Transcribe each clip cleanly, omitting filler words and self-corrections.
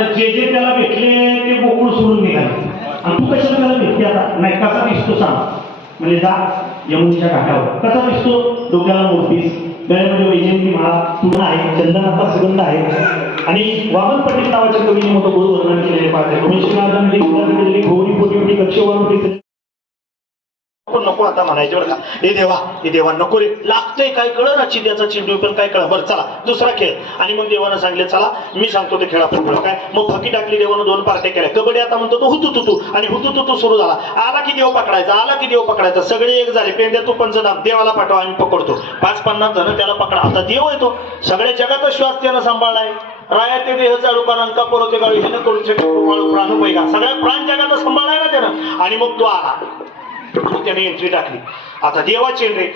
आता जे जे त्याला भेटले ते गोकुळ सोडून निघाले आणि तू कशाला त्याला भेटते आता नाही कसा दिसतो सांग म्हणजे जा यमुनेच्या घाटावर कसा दिसतो डोक्याला मोरपीस गळ्यामध्ये वैजयंती माळा तुला आहे चंदनाचा सुगंध आहे आणि वामन पंडित नावाच्या कवीने मोठं गुरु वर्णन केलेले पाहते गौरी पोटी कक्षवान नको आता म्हणायचे बरं का हे देवा नको रे लागतंय काय कळ ना चिंध्याचा चिंडू पण काय कळ बरं चला दुसरा खेळ आणि मग देवानं सांगितलं चला मी सांगतो ते खेळ आपण खेळ काय मग फकी टाकली देवानं 2 पार्ट्या केल्या कबड्डी आता म्हणतो तो हुतू आणि हुतू सुरू झाला आला की देव पकडायचा सगळे एक झाले पेंड्या तू पंचनाम देवाला पाठवा आम्ही पकडतो 5-50 जण त्याला पकडा आता देव येतो सगळ्या जगाचा श्वास त्यानं सांभाळलाय राया ते देह चालू का पोरते गावी हे न करू शकतो प्राण पैगा सगळ्या प्राण जगाचा सांभाळलाय ना त्यानं आणि मग तो आला त्याने एंट्री टाकली आता देवाची एंट्री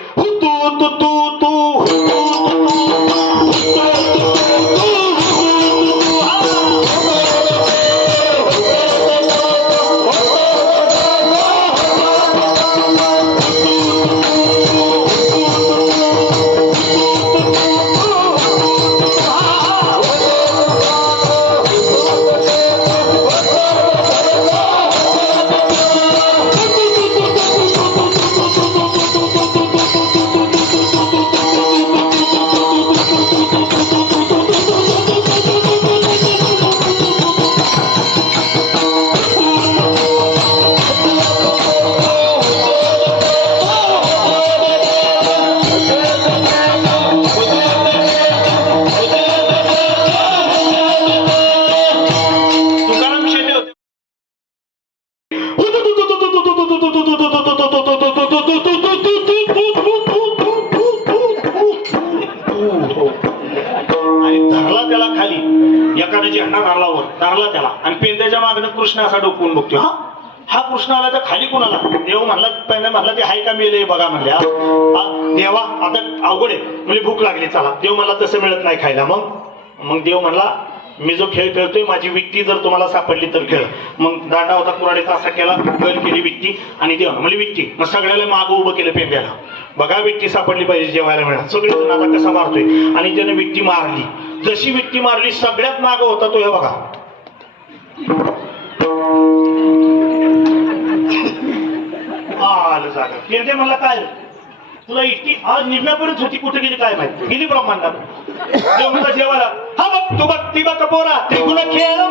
कृष्ण असा डोकवून बघतो हा कृष्ण आला तर खाली कोणाला देव म्हणला ते हाय का मेले बघा म्हणले देवा आता अवघड आहे म्हणजे भूक लागली चला देव मला तसं मिळत नाही खायला मग देव म्हणला मी जो खेळ खेळतोय माझी विट्टी जर तुम्हाला सापडली तर खेळ मग दांडा होता कुऱ्हाडीचा असा केला गल केली विट्टी आणि देव म्हणजे विट्टी मग सगळ्याला मागं उभं केलं पेंड्याला बघा विट्टी सापडली पाहिजे जेवायला मिळालं सगळेजण आता कसा मारतोय आणि त्याने विट्टी मारली जशी विट्टी मारली सगळ्यात मागं होता तो हे बघा आलं जागा पेंडे म्हणला काय तुला इतकी आज निम्म्यापर्यंत होती कुठे गेली काय माहिती गेली ब्रह्मांडात जेवणाला जेवायला हा बघ तू बघ ती बघ पोरा त्रिगुण खेळ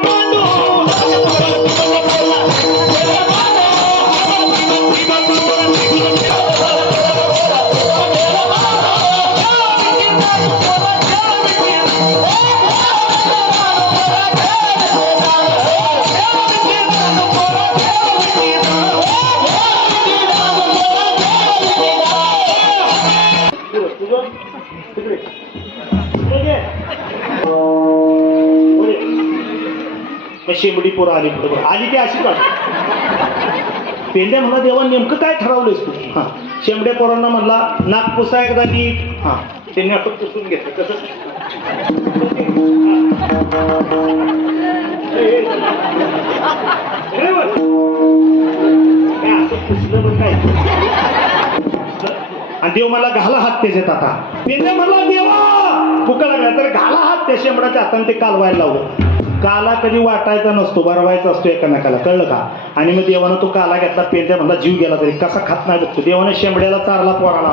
शेंबडी पोरं आली पुढे आली ती अशी वाट पेंड्या म्हणला देवा नेमकं काय ठरवलंयस तू हा शेंबड्या पोरांना म्हणला नाक पुसा एकदा नीट हा त्यांनी आपण पुसून घेतलं कसं असं पुसलं पण काय आणि देव मला घाला हात त्याच्यात आता पेंड्या म्हणला देवा फुका लागला तर घाला हात त्या शेंबड्याच्या हाताने ते कालवायला लावलं काला कधी वाटायचा नसतो बरवायचा असतो एकामेकाला कळलं का आणि मग देवानं तो काला घेतला पेंड्या म्हणला जीव गेला तरी कसा खात नाही बघतो देवानं शेंबड्याला चारला पोराला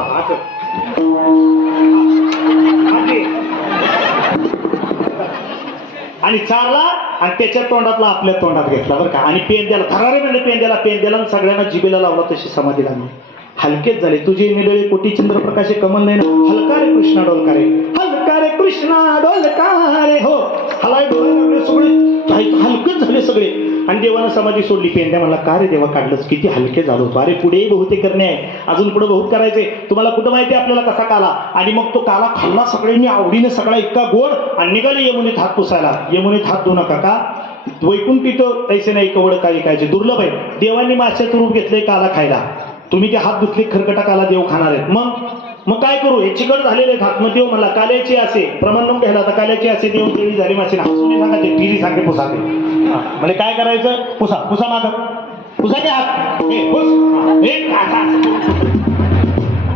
आणि चारला आणि त्याच्या तोंडातला आपल्या तोंडात घेतला बरं का आणि पेंद्याला थरारे म्हणजे पेंद्याला सगळ्यांना जिभेला लावला तशी समाधी लागली हलकेच झाले तुझे निडळे कोटी चंद्रप्रकाशे कमल नाही हलकारे कृष्णा डोलकारे हलकारे कृष्णा डोलकारे हो हलाय डोळे सगळे हलकेच झाले सगळे आणि देवानं समाधी सोडली पेंड्या मला का रे देवा काढलंच किती हलके झालो होतो अरे पुढेही बहुतेक करणे आहे अजून पुढे बहुत करायचे तुम्हाला कुठं माहिती आपल्याला कसा काला आणि मग तो काला खाल्ला सगळ्यांनी आवडीने सगळा इतका गोड आणि निघाले यमुनेत हात पुसायला यमुनेत हात धुऊ नका का वैकुंठीत ऐसे नाही कवड काही कायचे दुर्लभ आहे देवांनी माशाचं रूप घेतलंय काला खायला तुम्ही ते हात धुतले खरकटा काला देव खाणार आहेत मग काय करू हे चिकट झालेले हात मग देव म्हणला काल्याचे असे प्रमाण घ्यायला आता काल्याचे असे देव केळी झाली मासे हसून सांगा ते टिरी सांगते पुसाते म्हणजे काय करायचं पुसा माग पुसा के हात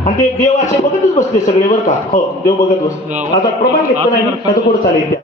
आणि ते देव असे बघतच बसले सगळे बरं का हो देव बघत बस आता प्रमाण घेतलं नाही आता पुढे चालेल